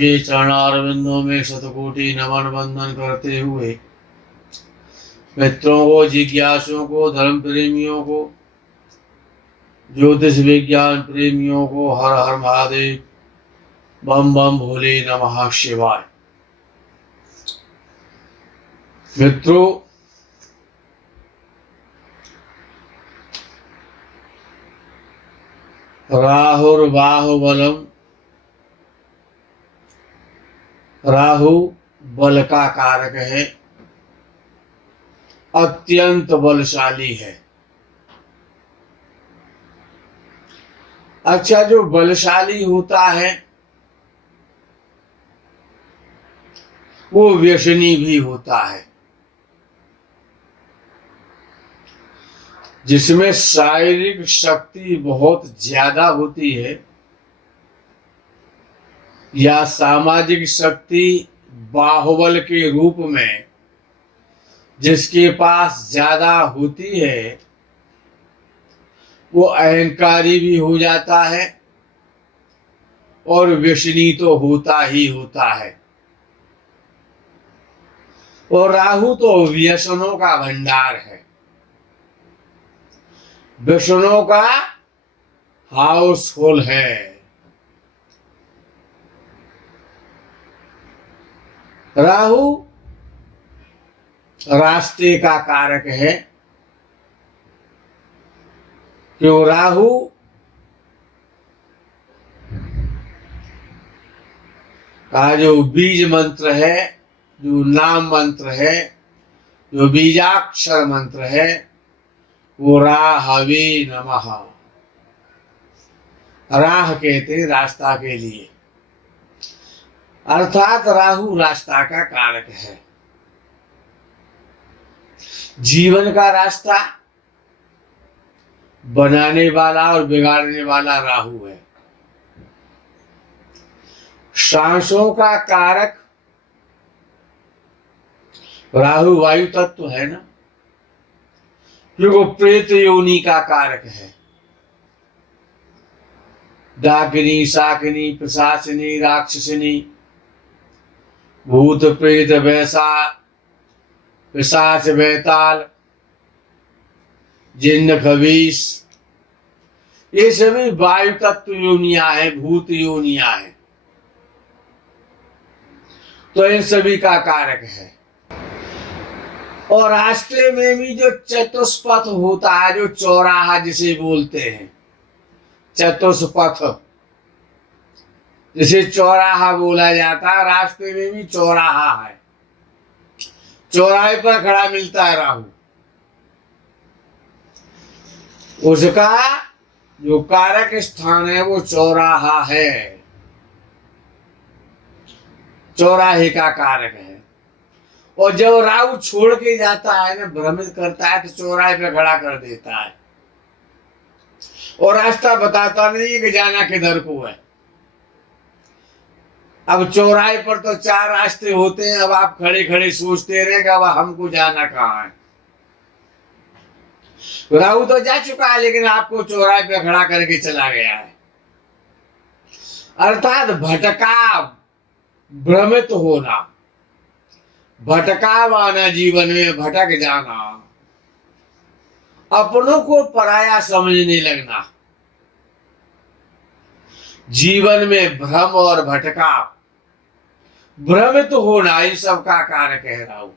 उनके चरणारविंदों में शतकोटि नमन बंदन करते हुए मित्रों को, जिज्ञासुओं को, धर्म प्रेमियों को, ज्योतिष विज्ञान प्रेमियों को हर हर महादेव, बम बम भोले नमः शिवाय। मित्रों, राहुर्बाहुबलम, राहु बल का कारक है, अत्यंत बलशाली है। अच्छा, जो बलशाली होता है वो व्यसनी भी होता है। जिसमें शारीरिक शक्ति बहुत ज्यादा होती है या सामाजिक शक्ति बाहुबल के रूप में जिसके पास ज्यादा होती है, वो अहंकारी भी हो जाता है और व्यसनी तो होता ही होता है। और राहु तो व्यसनों का भंडार है, व्यसनों का हाउसफुल है। राहु रास्ते का कारक है, क्यों? राहु का जो बीज मंत्र है, जो नाम मंत्र है, जो बीजाक्षर मंत्र है, वो राहवे नमः। राह कहते हैं रास्ता के लिए, अर्थात राहु रास्ता का कारक है। जीवन का रास्ता बनाने वाला और बिगाड़ने वाला राहु है। सांसों का कारक राहु वायु तत्व है ना, क्योंकि वो प्रेत योनि का कारक है। डाकिनी, शाकिनी, पिशाचिनी, राक्षसिनी, भूत प्रेत, वैसा, पिशाच, बैताल, जिन्न, खबीस, ये सभी वायु तत्व योनियां हैं, भूत योनियां हैं। तो इन सभी का कारक है। और रास्ते में भी जो चतुष्पथ होता है, जो चौराहा जिसे बोलते हैं, चतुष्पथ जिसे चौराहा बोला जाता है, रास्ते में भी चौराहा है। चौराहे पर खड़ा मिलता है राहु, उसका जो कारक स्थान है वो चौराहा है, चौराहे का कारक है। और जब राहु छोड़ के जाता है ना, भ्रमित करता है, तो चौराहे पे खड़ा कर देता है और रास्ता बताता नहीं है कि जाना किधर को है। अब चौराहे पर तो 4 रास्ते होते हैं, अब आप खड़े खड़े सोचते रहे कि अब हमको जाना कहाँ है। राहु तो जा चुका है, लेकिन आपको चौराहे पे खड़ा करके चला गया है। अर्थात भटका, भ्रमित होना, भटकावाना, जीवन में भटक जाना, अपनों को पराया समझने लगना, जीवन में भ्रम और भटका, भ्रमित होना, इन सब का कारक है राहु।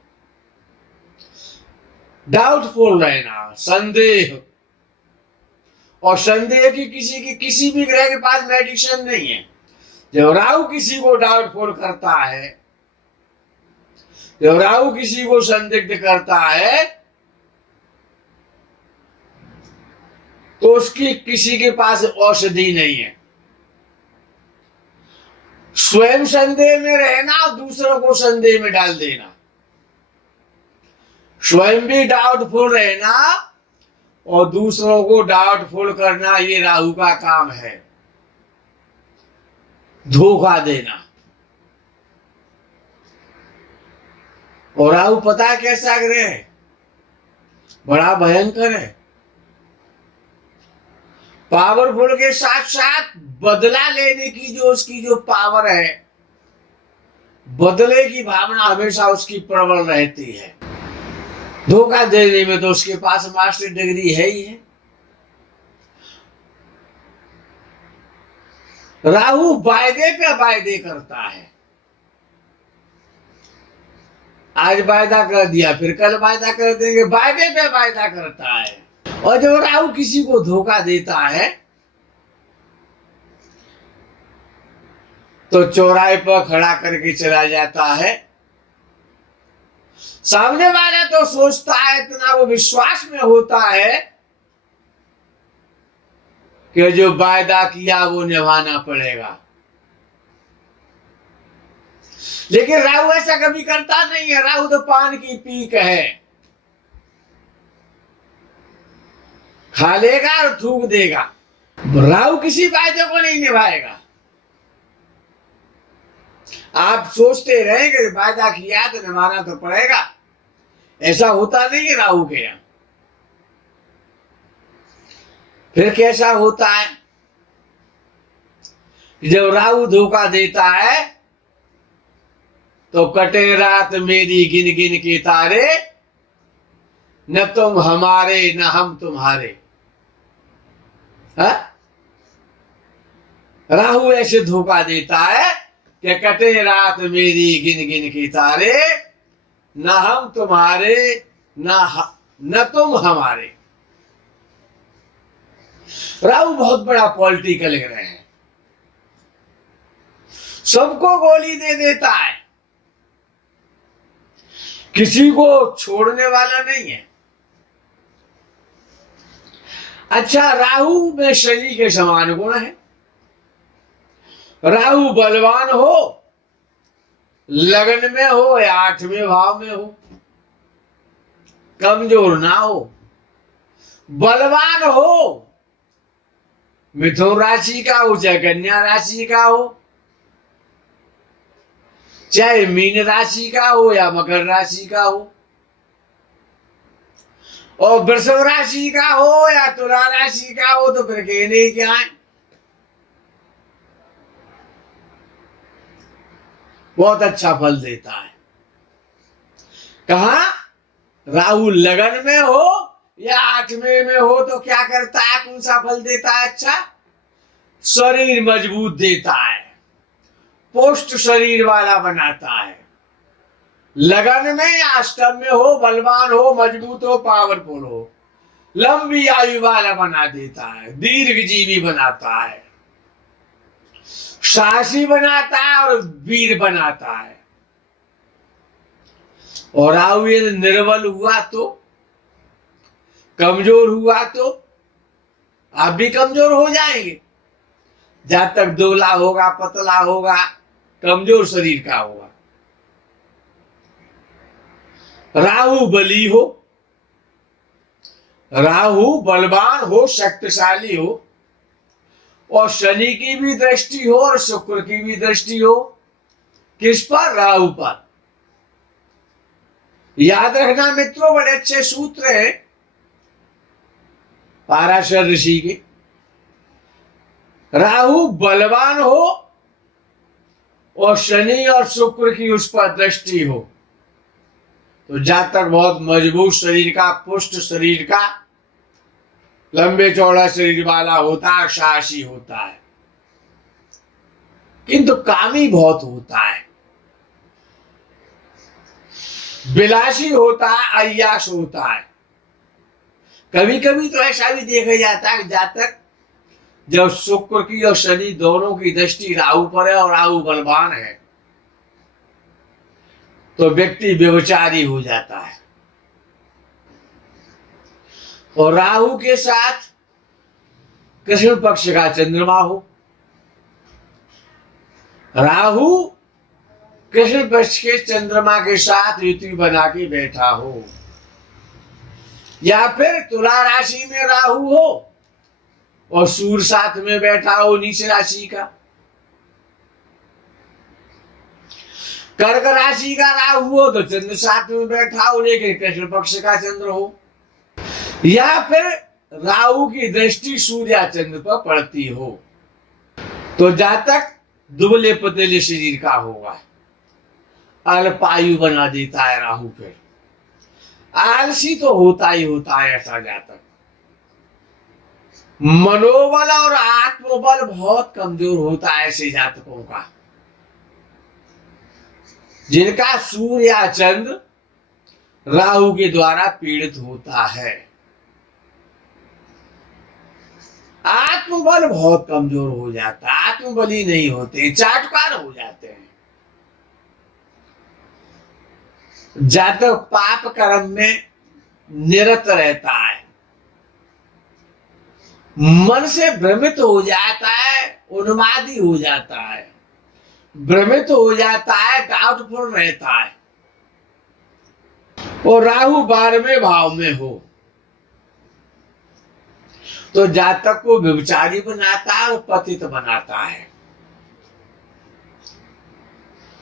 डाउटफुल रहना, संदेह, और संदेह की किसी भी ग्रह के पास मेडिसिन नहीं है। जब राहु किसी को डाउटफुल करता है, जब राहु किसी को संदिग्ध करता है, तो उसकी किसी के पास औषधि नहीं है। स्वयं संदेह में रहना और दूसरों को संदेह में डाल देना, स्वयं भी डाउटफुल रहना और दूसरों को डाउटफुल करना, ये राहु का काम है। धोखा देना। और राहु पता है कैसा ग्रह है? बड़ा भयंकर है। पावरफुल के साथ साथ बदला लेने की जो उसकी जो पावर है बदले की भावना हमेशा उसकी प्रबल रहती है। धोखा देने में तो उसके पास मास्टर डिग्री है ही है। राहु वायदे पे वायदे करता है। आज वायदा कर दिया, फिर कल वायदा कर देंगे, वायदे पे वायदा करता है। और जब राहु किसी को धोखा देता है तो चौराहे पर खड़ा करके चला जाता है। सामने वाला तो सोचता है, इतना वो विश्वास में होता है कि जो वायदा किया वो निभाना पड़ेगा। लेकिन राहु ऐसा कभी करता नहीं है। राहु तो पान की पीक है, खा लेगा और थूक देगा। राहु किसी वायदे को नहीं निभाएगा। आप सोचते रहेंगे वायदा किया तो निभाना तो पड़ेगा, ऐसा होता नहीं है राहु के यहां। फिर कैसा होता है? जब राहु धोखा देता है तो कटे रात मेरी गिन गिन के तारे, न तुम हमारे न हम तुम्हारे। राहु ऐसे धोखा देता है कि कटे रात मेरी गिन गिन के तारे, न हम तुम्हारे न तुम हमारे। राहु बहुत बड़ा पॉलिटिकल ग्रह है, सबको गोली दे देता है, किसी को छोड़ने वाला नहीं है। अच्छा, राहु में शनि के समान गुण है। राहु बलवान हो, लगन में हो या 8वें भाव में हो, कमजोर ना हो। बलवान हो, मिथुन राशि का हो चाहे कन्या राशि का हो, चाहे मीन राशि का हो या मकर राशि का हो, और वृषभ राशि का हो या तुला राशि का हो, तो फिर कहने क्या है, बहुत अच्छा फल देता है। कहा राहु लगन में हो या 8वें में हो तो क्या करता है, कौन सा फल देता है? अच्छा, शरीर मजबूत देता है, पुष्ट शरीर वाला बनाता है। लगन में या अष्टम में हो, बलवान हो, मजबूत हो, पावरफुल हो, लंबी आयु वाला बना देता है, दीर्घ जीवी बनाता है, साहसी बनाता है और वीर बनाता है। और राहु ये निर्बल हुआ तो, कमजोर हुआ तो आप भी कमजोर हो जाएंगे। जब तक दुबला होगा, पतला होगा, कमजोर शरीर का होगा। राहु बली हो, राहु बलवान हो, शक्तिशाली हो, और शनि की भी दृष्टि हो और शुक्र की भी दृष्टि हो, किस पर? राहु पर। याद रखना मित्रों, बड़े अच्छे सूत्र हैं पाराशर ऋषि के। राहु बलवान हो और शनि और शुक्र की उस पर दृष्टि हो तो जातक बहुत मजबूत शरीर का, पुष्ट शरीर का, लंबे चौड़ा शरीर वाला होता है, साहसी होता है, किंतु कामी बहुत होता है, विलासी होता है, अय्याश होता है। कभी कभी तो ऐसा भी देखा जाता है जातक जब शुक्र की और शनि दोनों की दृष्टि राहु पर है और राहु बलवान है तो व्यक्ति व्यभिचारी हो जाता है। और राहु के साथ कृष्ण पक्ष का चंद्रमा हो, राहु कृष्ण पक्ष के चंद्रमा के साथ युति बना के बैठा हो, या फिर तुला राशि में राहु हो और सूर्य साथ में बैठा हो नीच राशि का, कर्क राशि का राहु हो तो चंद्र साथ में बैठा हो लेकिन कृष्ण पक्ष का चंद्र हो, या फिर राहु की दृष्टि सूर्य चंद्र पर पड़ती हो तो जातक दुबले पतले शरीर का होगा। अल्पायु बना देता है राहु। फिर आलसी तो होता ही होता है ऐसा जातक। मनोबल और आत्मबल बहुत कमजोर होता है ऐसे जातकों का, जिनका सूर्य या चंद्र राहु के द्वारा पीड़ित होता है। आत्मबल बहुत कमजोर हो जाता है, आत्मबली नहीं होते, चाटुकार हो जाते हैं। जातक पाप कर्म में निरत रहता है, मन से भ्रमित हो जाता है, उन्मादी हो जाता है, भ्रमित हो जाता है, डाउटफुल रहता है। और राहु 12वें भाव में हो तो जातक को व्यभिचारी बनाता है और पतित बनाता है।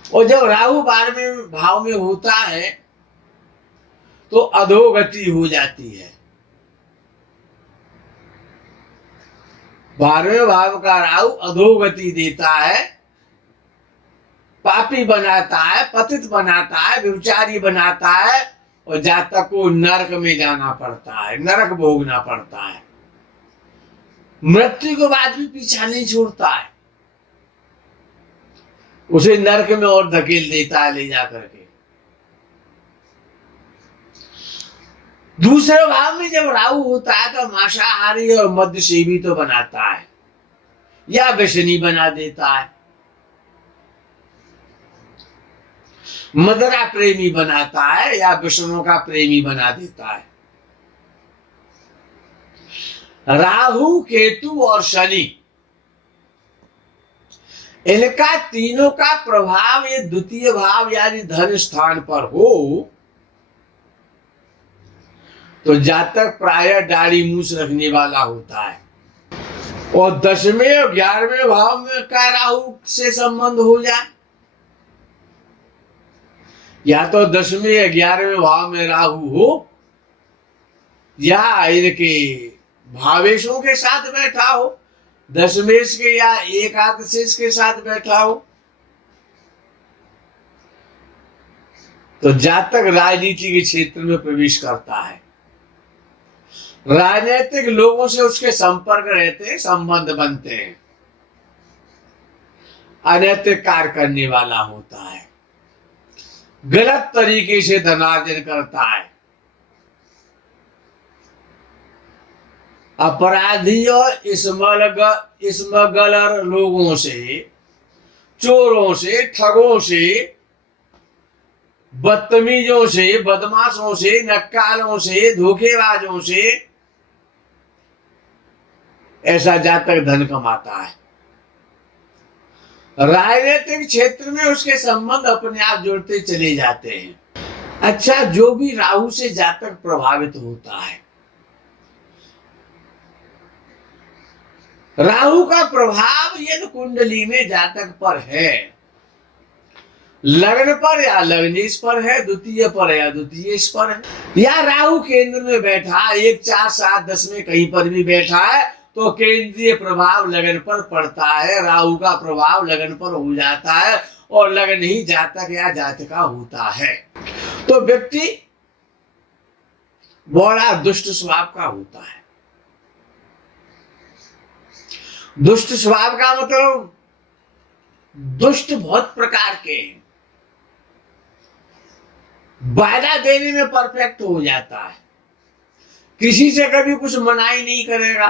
और जब राहु 12वें भाव में होता है तो अधोगति हो जाती है। 12वें भाव का राहु अधोगति देता है, पापी बनाता है, पतित बनाता है, व्यभिचारी बनाता है, और जातक को नरक में जाना पड़ता है, नरक भोगना पड़ता है। मृत्यु के बाद भी पीछा नहीं छोड़ता है, उसे नरक में और धकेल देता है ले जाकर के। दूसरे भाव में जब राहु होता है तो मांसाहारी और मद्य सेवी तो बनाता है या व्यसनी बना देता है, मदरा प्रेमी बनाता है या व्यसनों का प्रेमी बना देता है। राहु, केतु और शनि, इनका तीनों का प्रभाव ये द्वितीय भाव यानी धन स्थान पर हो तो जातक प्रायः दाढ़ी मूछ रखने वाला होता है। और 10वें और 11वें भाव में का राहु से संबंध हो जाए, या तो 10वें या 11वें भाव में राहु हो या इनके भावेशों के साथ बैठा हो, दशमेश के या एकादशेश के साथ बैठा हो, तो जातक राजनीति के क्षेत्र में प्रवेश करता है। राजनीतिक लोगों से उसके संपर्क रहते हैं, संबंध बनते हैं, अनैतिक कार्य करने वाला होता है, गलत तरीके से धनार्जन करता है, अपराधी और स्मगलर लोगों से, चोरों से, ठगों से, बदतमीजों से, बदमाशों से, नक्कालों से, धोखेबाजों से ऐसा जातक धन कमाता है। राजनीतिक क्षेत्र में उसके संबंध अपने आप जुड़ते चले जाते हैं। अच्छा, जो भी राहु से जातक प्रभावित होता है, राहु का प्रभाव यदि कुंडली में जातक पर है, लग्न पर या लग्नेश पर है, द्वितीय पर या द्वितीयेश पर है, या राहु केंद्र में बैठा 1, 4, 7, 10 में कहीं पर भी बैठा है तो केंद्रीय प्रभाव लगन पर पड़ता है, राहु का प्रभाव लगन पर हो जाता है और लगन ही जातक या जातिका होता है। तो व्यक्ति बड़ा दुष्ट स्वभाव का होता है। दुष्ट स्वभाव का मतलब दुष्ट बहुत प्रकार के हैं, वायदा देने में परफेक्ट हो जाता है, किसी से कभी कुछ मनाही नहीं करेगा।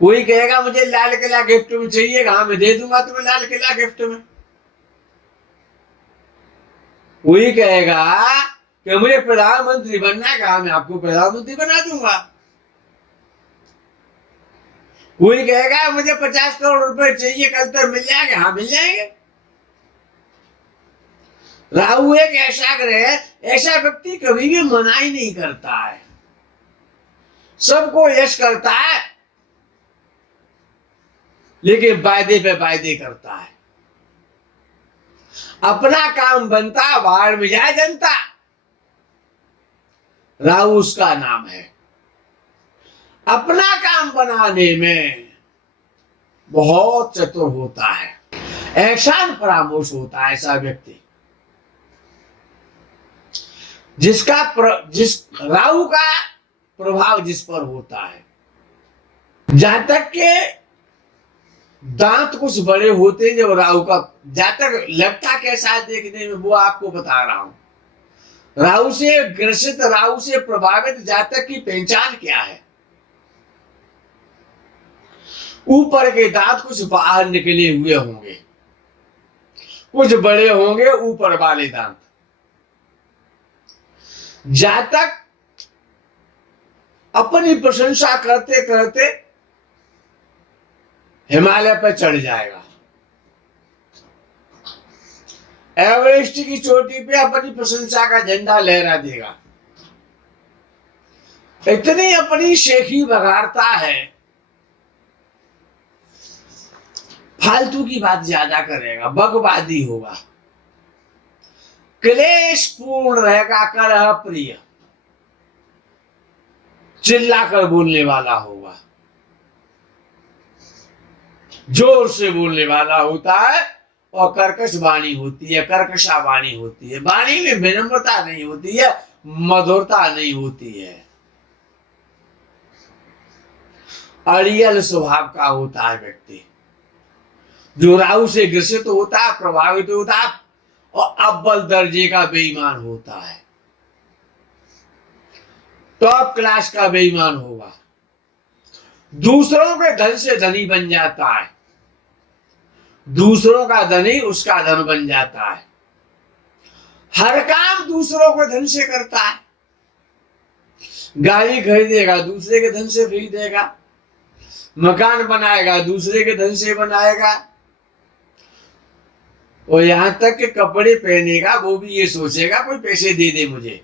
कोई कहेगा मुझे लाल किला गिफ्ट में चाहिए, हाँ मैं दे दूंगा तुम्हें लाल किला गिफ्ट में। कोई कहेगा कि मुझे प्रधानमंत्री बनना है, कहा मैं आपको प्रधानमंत्री बना दूंगा। कोई कहेगा मुझे 50 करोड़ रुपए चाहिए, कल तक मिल जाएंगे, हाँ मिल जाएंगे। राहु एक ऐसा ग्रह है, ऐसा व्यक्ति कभी भी मनाही नहीं करता है, सबको यश करता है, लेकिन वायदे पे वायदे करता है। अपना काम बनता, बाहर में जाए जनता, राहु उसका नाम है। अपना काम बनाने में बहुत चतुर होता है। ऐशान फरामोश होता है ऐसा व्यक्ति जिस राहु का प्रभाव जिस पर होता है। जहां तक के दांत कुछ बड़े होते हैं जब राहु का, जहां तक लगता कैसा है देखने में वो आपको बता रहा हूं। राहु से ग्रसित, राहु से प्रभावित जातक की पहचान क्या है? ऊपर के दांत कुछ बाहर निकले हुए होंगे, कुछ बड़े होंगे ऊपर वाले दांत। जातक अपनी प्रशंसा करते करते हिमालय पर चढ़ जाएगा, एवरेस्ट की चोटी पे अपनी प्रशंसा का झंडा लहरा देगा। इतनी अपनी शेखी बघाड़ता है, फालतू की बात ज्यादा करेगा, बकवादी होगा, क्लेश पूर्ण रहेगा, कलह प्रिय, चिल्लाकर बोलने वाला होगा, जोर से बोलने वाला होता है और कर्कश वाणी होती है, कर्कशा वाणी होती है। वाणी में विनम्रता नहीं होती है, मधुरता नहीं होती है, अड़ियल स्वभाव का होता है व्यक्ति। जो राहु से ग्रसित होता है, प्रभावित होता है और अव्वल दर्जे का बेईमान होता है, टॉप क्लास का बेईमान होगा। दूसरों के धन से धनी बन जाता है, दूसरों का धनी उसका धन बन जाता है। हर काम दूसरों के धन से करता है। गाड़ी खरीदेगा दूसरे के धन से खरीदेगा, मकान बनाएगा दूसरे के धन से बनाएगा, और यहां तक कि कपड़े पहनेगा वो भी ये सोचेगा कोई पैसे दे दे मुझे।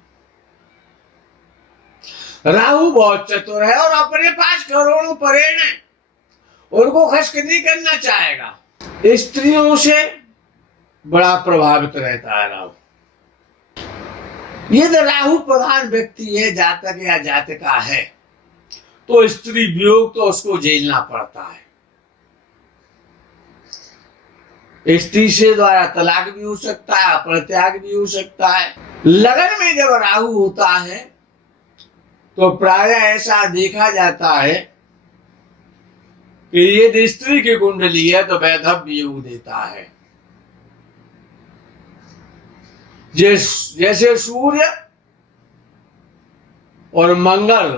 राहु बहुत चतुर है और अपने पास करोड़ों परेड हैं, उनको खर्च नहीं करना चाहेगा। स्त्रियों से बड़ा प्रभावित रहता है राहु। यदि राहु प्रधान व्यक्ति है, जातक या जातिका है, तो स्त्री वियोग तो उसको झेलना पड़ता है। स्त्री से द्वारा तलाक भी हो सकता है, परित्याग भी हो सकता है। लगन में जब राहु होता है तो प्रायः ऐसा देखा जाता है कि ये स्त्री की कुंडली है तो वैधव्य योग देता है। जैसे सूर्य और मंगल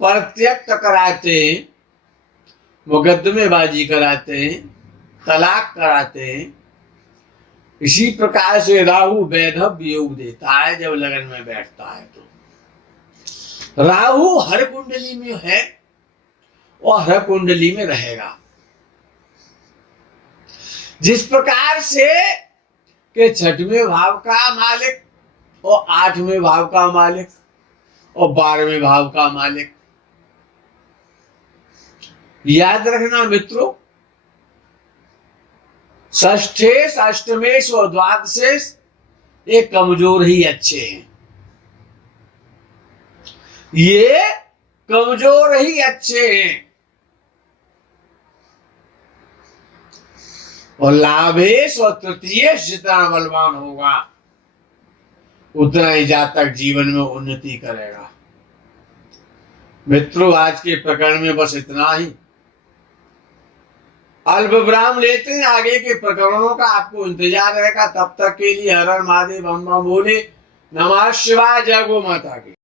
परित्यक्त कराते हैं, मुकदमेबाजी कराते हैं, तलाक कराते हैं, इसी प्रकार से राहु वैधव्य योग देता है जब लगन में बैठता है। तो राहु हर कुंडली में है और हर कुंडली में रहेगा। जिस प्रकार से के 6वें भाव का मालिक और 8वें भाव का मालिक और 12वें भाव का मालिक, याद रखना मित्रों, षष्ठेश, अष्टमेश और द्वादशेश ये कमजोर ही अच्छे हैं, ये कमजोर ही अच्छे हैं। और लाभेश और तृतीयेश जितना बलवान होगा उतना ही जातक जीवन में उन्नति करेगा। मित्रों, आज के प्रकरण में बस इतना ही। अल्प विराम लेते हैं, आगे के प्रकरणों का आपको इंतजार रहेगा। तब तक के लिए हर हर महादेव, बम बम बोले, नमः शिवाय, जय गो माता की।